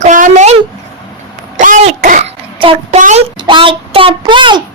comment, like, subscribe, like, subscribe.